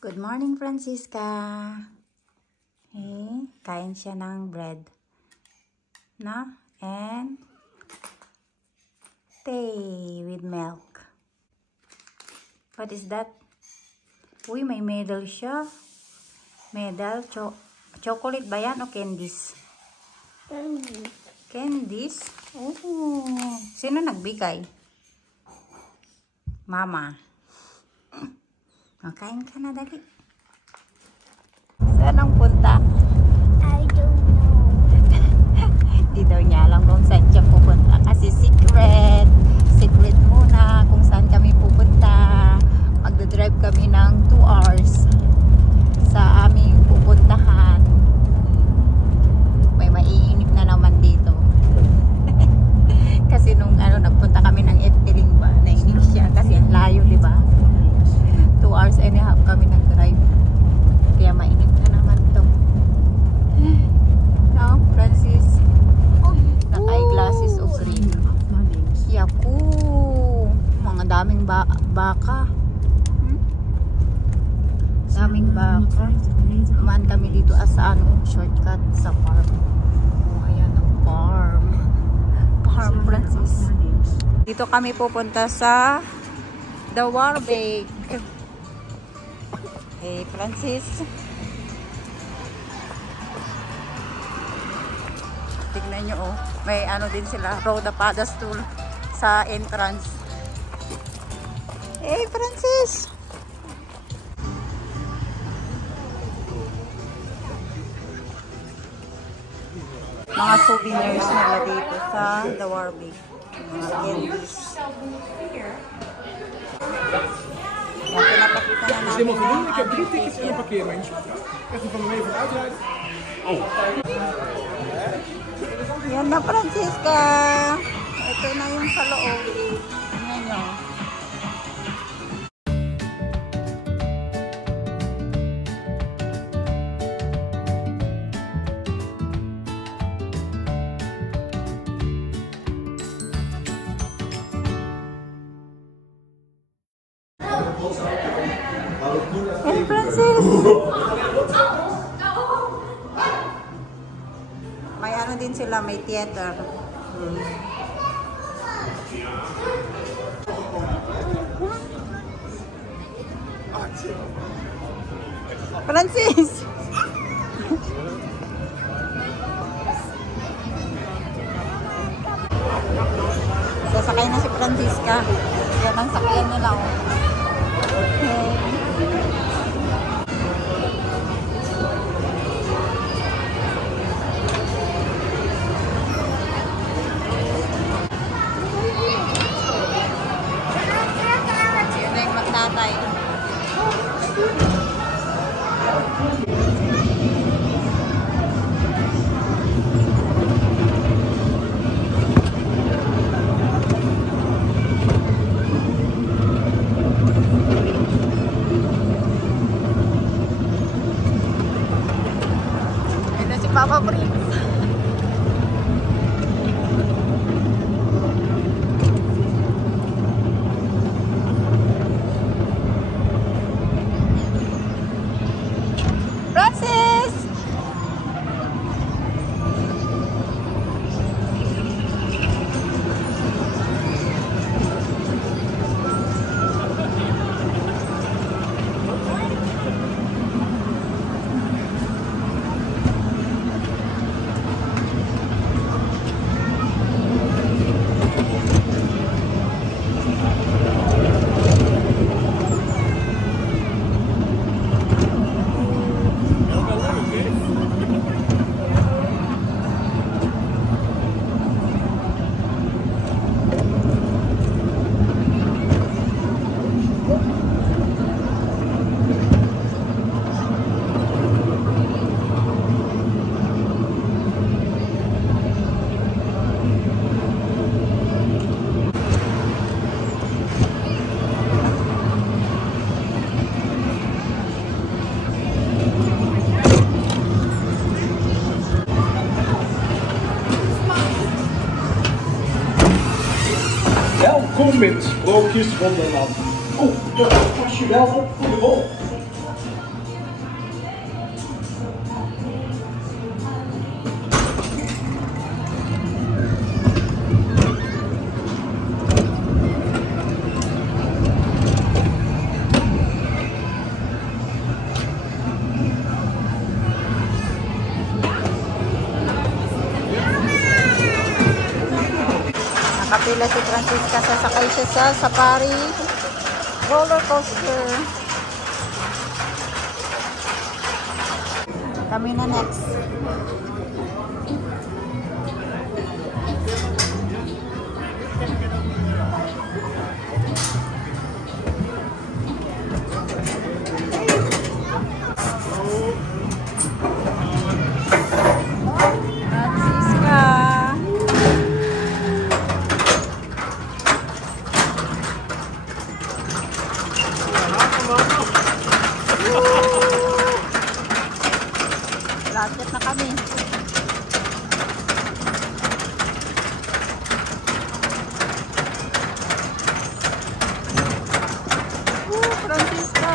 Good morning, Francisca. Hey, kain siya ng bread. Na? And tea with milk. What is that? Uy, may medal siya. Medal. Chocolate ba yan o candies? Candies? Oh. Sino nagbigay? Mama. Kain ka na, dali. Saan ang punta? I don't know. Di daw niya alam kung saan siya pupunta. Kasi secret. Secret muna kung saan kami pupunta. Magdadrive kami ng 2 hours sa aming pupuntahan. May maiinip na naman dito. Kasi nung nagpunta kami ng Efteling ba, naiinip siya kasi ang layo, di ba? 2 hours and a half kami nag-drive. Kaya mainit na naman to. No, Francis? Naka-eyeglasses o green. Yaku! Mga daming baka. Daming baka. Kumaan kami dito sa shortcut sa farm. Oh, ayan ang farm. Farm, Francis. Dito kami pupunta sa The Warbeck. Hey, Francis. Tignan nyo, oh. May din sila, Roda Pedestal sa entrance. Hey, Francis. Mga souvenirs nila dito sa The Warbeck. Mga candies. Ja, pinapakita na namin. Ik heb 3 tickets in een parkeermensje. Echt van me even uitrijden. Oh. Yan na, Francisca. Ito na yung sa loob. Tingnan nyo. Hey, Francis! May din sila, may theater. Francis! Sasakay na si Francisca. Yan ang sakyan nila. Okay. Yun na yung magtatay. Papa Prince. Francis! Welkom in Sprookjeswonderland. Oh, dat pas je wel op voor de wol. Nakapila si Francisca, sasakay siya sa safari roller coaster. Kami na next. Lapit na kami. Francisca.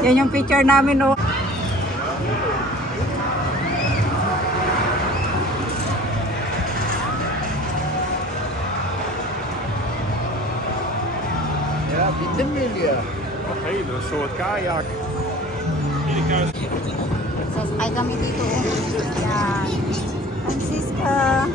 Yan yung picture namin, no. Ja, Windmühle. Oké, dat is een soort kajak. Sasakay kami dito. Yan. Francisca.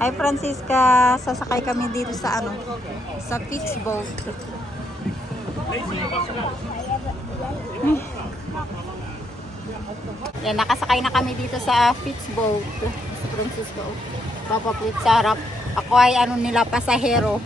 Hi Francisca, sasakay kami dito sa ano? Sa beach boat. Yan, nakasakay na kami dito sa beach boat. Sa Francisco. Papaplit sa harap. Ako ay ano nila, pasahero.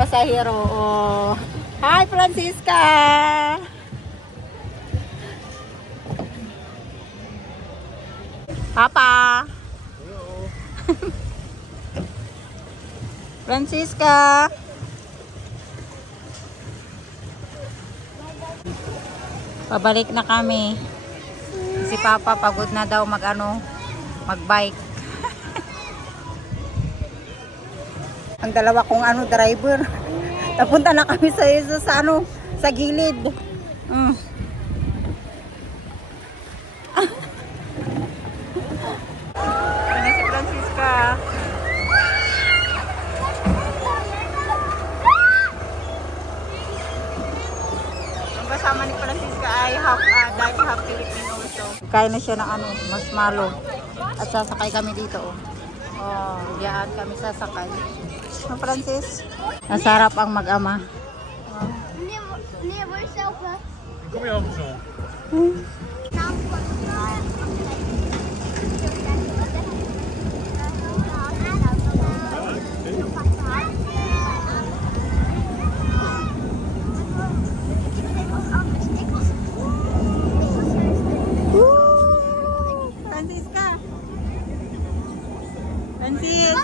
Pasahero. Oh. Hi Francisca! Papa! Francisca! Pabalik na kami. Si Papa pagod na daw mag-bike. Ang dalawa kong driver. Napunta na kami sa gilid. Ano si Francisca? Ang kasama ni Francisca ay Dutch, half Filipino also. Kain na siya ng marshmallow. At sasakay kami dito. Oh, diyan kami sasakay. Francis, nasarap ang mag-ama. Kom je over zo? Francisca. Francis.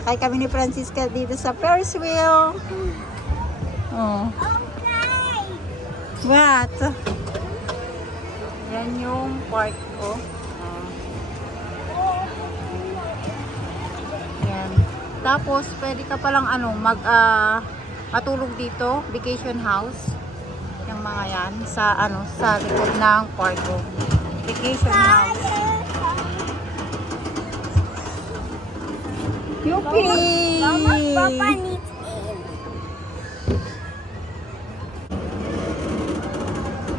Sakay kami ni Francisca dito sa Ferris wheel. Oh. What? Yan yung park ko. Yan. Tapos pwede ka palang matulog dito, vacation house. Yung mga yan sa sa likod ng park ko. Vacation house. Yuppie! Papa needs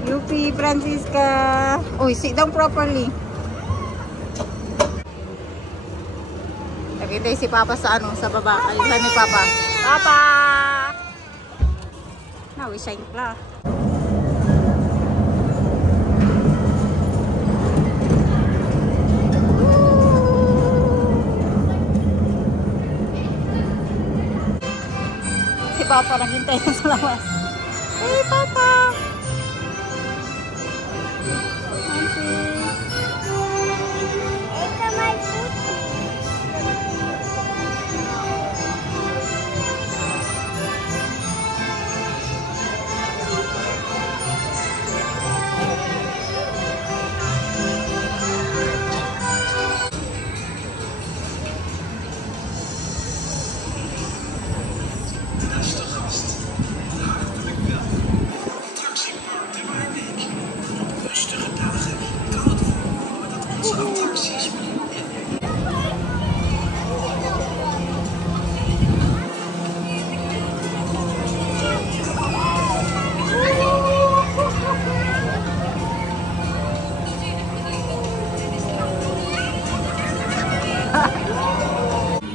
Yuppie, Francisca! Uy, sit down properly. Nakita si Papa sa baba. Ayun ni Papa. Papa! Nawisay pala. Si Papa naghintay na sa labas. Hey, Papa!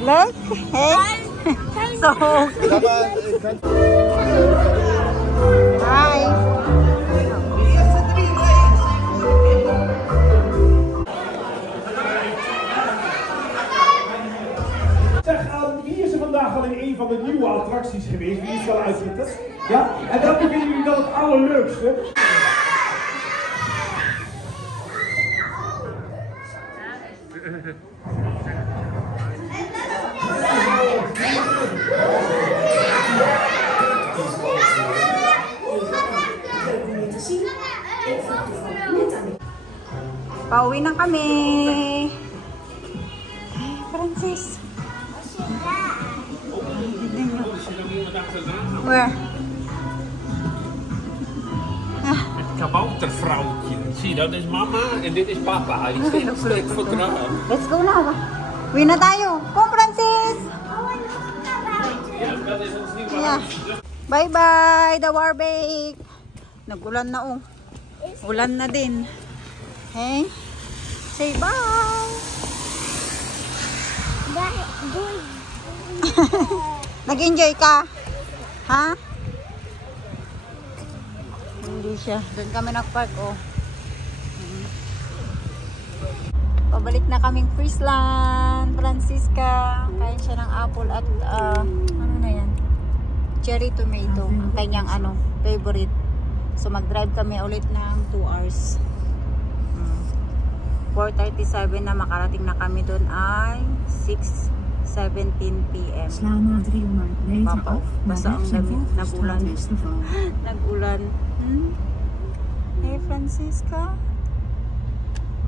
Look, hey, so hi. Zeg, wie is er vandaag al in een van de nieuwe attracties geweest? Wie is er al uitzitten? Ja? En welke vinden jullie dan het allerleukste? Pauwi na kami. Francis. Where? Het kaboutervrouwtje. Zie je, dat is mama en dit is papa. Die steekt steek voor krabben. Let's go now. Uwi na tayo. Kom, Francis. Ja. Dat is ons niet Yeah. Bye-bye, the Warbake. Nag-ulan na oh. Ulan na din. Hey? Say bye. Good. Nag-enjoy ka? Ha? Hindi siya. Doon kami nag-park oh. Pabalik na kaming Friesland, Francisca. Kain siya ng apple at ano na yan? Cherry tomato. Ang kanyang favorite. So mag-drive kami ulit ng 2 hours. 4:37 na, makarating na kami doon ay 6:17 PM. Sla na 300 meter Papa, af, basa ang dami. Nagulan. Westernval. Nagulan. Hey Francisca.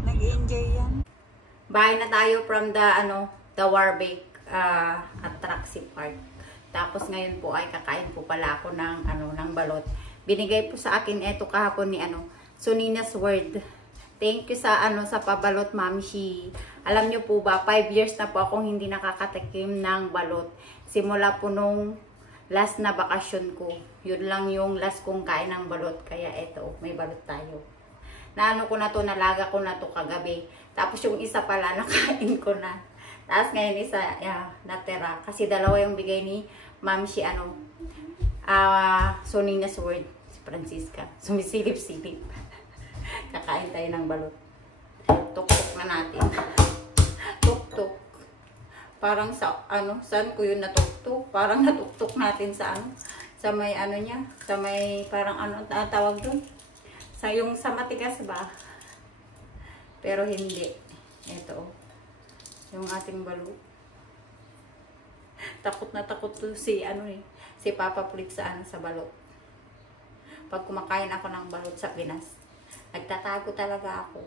Nag-enjoy yan. Bahay na tayo from the Warbake Attraction Park. Tapos ngayon po ay kakain po pala ako ng balot. Binigay po sa akin eto kahapon ni Sonina's Word. Thank you sa sa pabalot, Ma'am Shi. Alam niyo po ba, 5 years na po akong hindi nakakatikim ng balot. Simula po nung last na bakasyon ko. Yun lang yung last kong kain ng balot. Kaya eto, may balot tayo. Ko na to, nalaga ko na to kagabi. Tapos yung isa pala, nakain ko na. Tapos ngayon isa, natira. Kasi dalawa yung bigay ni Ma'am Shi, Sonina's Word, si Francisca. Sumisilip-silip. Kakain tayo ng balot. Tuk-tuk na natin. Tuk-tuk. Parang sa, saan ko yun natuk-tuk? Parang natuk-tuk natin sa sa may niya. Sa may, parang tawag doon? Sa matigas ba? Pero hindi. Ito. Yung ating balot. Takot na takot to si si Papa Flick sa balot. Pag kumakain ako ng balot sa Pinas, nagtatago talaga ako.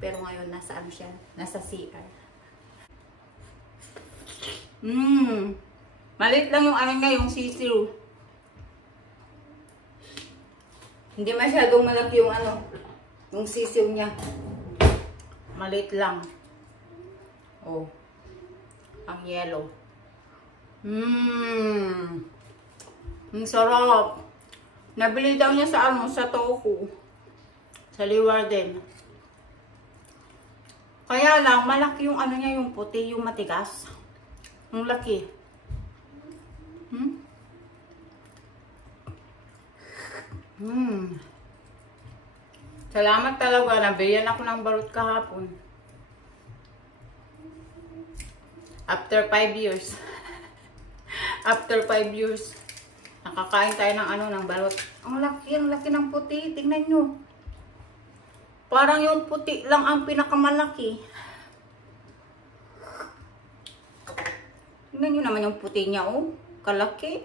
Pero ngayon nasa siya? Nasa CR. Maliit lang yung niya, yung sisiw. Hindi masyadong malaki yung yung sisiw niya. Maliit lang. Oh. Ang yellow. Ang sarap. Nabili daw niya sa sa Toku. Sa Leeuwarden. Kaya lang, malaki yung niya, yung puti, yung matigas. Ang laki. Salamat talaga. Nabiyan ako ng balot kahapon. After 5 years. After 5 years. Nakakain tayo ng balot. Ang laki ng puti. Tingnan nyo. Parang yung puti lang ang pinakamalaki. Tingnan nyo naman yung puti niya, oh. Kalaki.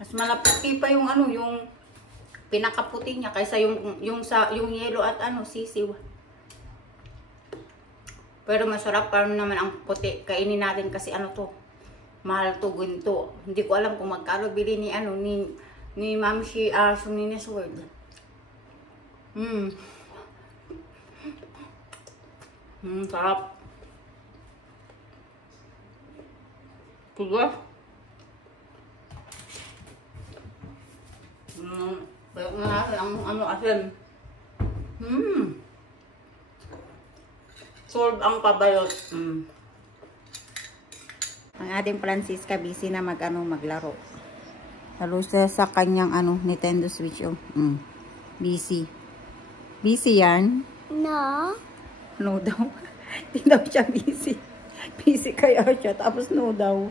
Mas malaki pa yung yung pinakaputi niya kaysa yung yellow at sisiw. Pero masarap pa naman ang puti. Kainin natin kasi to. Mahal to, gunto. Hindi ko alam kung magkano bili ni ni Ma'am Shi, Sonina's Word. Sarap. Tigas. Bayok na natin ang asin. Solve ang pabalot. Ang ating Francisca busy na maglaro. Lalo siya sa kanyang Nintendo Switch. Busy. Busy yan? No. No daw. Hindi daw siya busy. Busy kaya siya. Tapos no daw.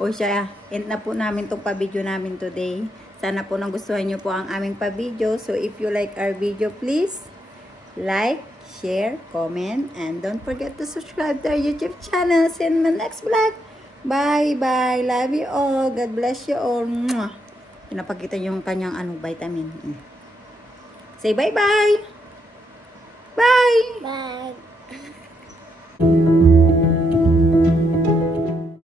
O siya, end na po namin itong pa-video namin today. Sana po nagustuhan nyo po ang aming pa-video. So if you like our video, please like, share, comment, and don't forget to subscribe to our YouTube channel. See you in my next vlog. Bye bye. Love you all. God bless you all. Pinapakita yung kanyang vitamin. Say bye bye. Bye. Bye.